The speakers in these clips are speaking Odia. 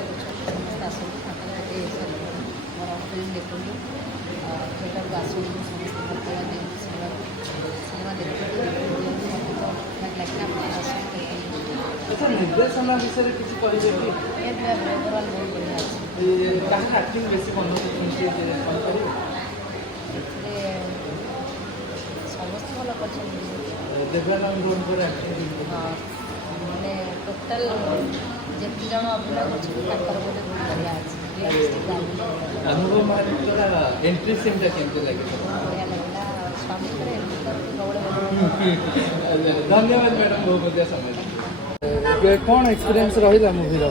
ସମସ୍ତେ ଆସନ୍ତୁ ମୋର ଫିଲ୍ମ ଦେଖନ୍ତୁ ଥିଏଟରକୁ ଆସନ୍ତୁ ସମସ୍ତେ ଭଲ ପାଇବା ଦିଅନ୍ତୁ ସିନେମା ଦେଖନ୍ତୁ ମୋତେ ତ ଲାଗିଲା ଆପଣ ଆସନ୍ତୁ ଆଚ୍ଛା ନିର୍ଦ୍ଦେଶନା ବିଷୟରେ କିଛି କହିବେ କି ଓଭରାଲ୍ ବହୁତ ବଢ଼ିଆ ଅଛି କାହାର ଆକ୍ଟିଂ ବେଶୀ ମନ କହିପାରିବେ ଏଥିରେ ସମସ୍ତେ ଭଲ କରିଛନ୍ତି ଦେବାନନ୍ଦଙ୍କର ଆକ୍ଟିଂ ମାନେ ଟୋଟାଲ୍ ଯେତେ ଜଣ ଅଭିନୟ କରୁଛନ୍ତି ତାଙ୍କର ବୋଧେ ବହୁତ ବଢ଼ିଆ ଅଛି ଅନୁଭବ ମହାନ୍ତିଙ୍କର ଏଣ୍ଟ୍ରି ସିନ୍ଟା କେମିତି ଲାଗିଲା ବଢ଼ିଆ ଲାଗିଲା ସ୍ୱାମୀଙ୍କର ଏମିତି କରନ୍ତୁ ସବୁବେଳେ ଧନ୍ୟବାଦ ମ୍ୟାଡ଼ାମ୍ ବହୁତ ବଢ଼ିଆ ସମୟ କ'ଣ ଏକ୍ସପିରିଏନ୍ସ ରହିଲା ମୁଭିର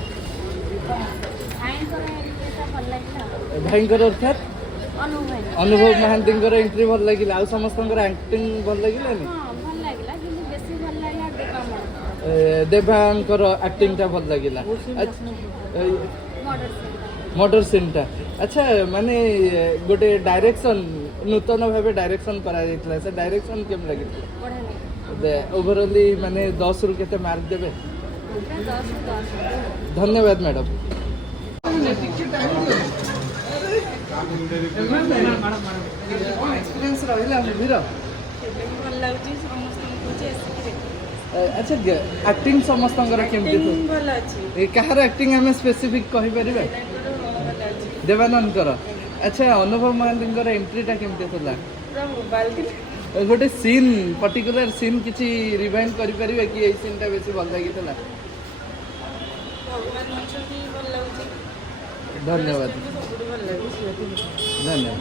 ଭାଇଙ୍କର ଅର୍ଥାତ୍ ଅନୁଭବ ମହାନ୍ତିଙ୍କର ଏଣ୍ଟ୍ରି ଭଲ ଲାଗିଲା ଆଉ ସମସ୍ତଙ୍କର ଆକ୍ଟିଂ ଭଲ ଲାଗିଲାନି ଦେବାଙ୍କର ଆକ୍ଟିଂଟା ଭଲ ଲାଗିଲା ମର୍ଡର ସିନ୍ଟା ଆଚ୍ଛା ମାନେ ଗୋଟେ ଡାଇରେକ୍ସନ୍ ନୂତନ ଭାବେ ଡାଇରେକ୍ସନ୍ କରାଯାଇଥିଲା ସେ ଡାଇରେକ୍ସନ୍ କେମିତି ଲାଗିଥିଲା ଓଭରାଲି ମାନେ 10ରୁ କେତେ ମାର୍କ ଦେବେ ଧନ୍ୟବାଦ ମ୍ୟାଡ଼ାମ୍ ଏକ୍ସପିରିଏନ୍ସ ରହିଲା ମୁଭିର ଭଲ ଲାଗୁଛି ଆଚ୍ଛା ଆକ୍ଟିଂ ସମସ୍ତଙ୍କର କେମିତି ଭଲ ଅଛି କାହାର ଆକ୍ଟିଂ ଆମେ ସ୍ପେସିଫିକ୍ କହିପାରିବା ଦେବାନନ୍ଦଙ୍କର ଆଚ୍ଛା ଅନୁଭବ ମହାନ୍ତିଙ୍କର ଏଣ୍ଟ୍ରିଟା କେମିତି ଥିଲା ଗୋଟେ ସିନ୍ ପର୍ଟିକୁଲାର ସିନ୍ କିଛି ରିଭାଇଣ୍ଡ କରିପାରିବେ କି ଏଇ ସିନ୍ଟା ବେଶୀ ଭଲ ଲାଗିଥିଲା ଧନ୍ୟବାଦ ଧନ୍ୟବାଦ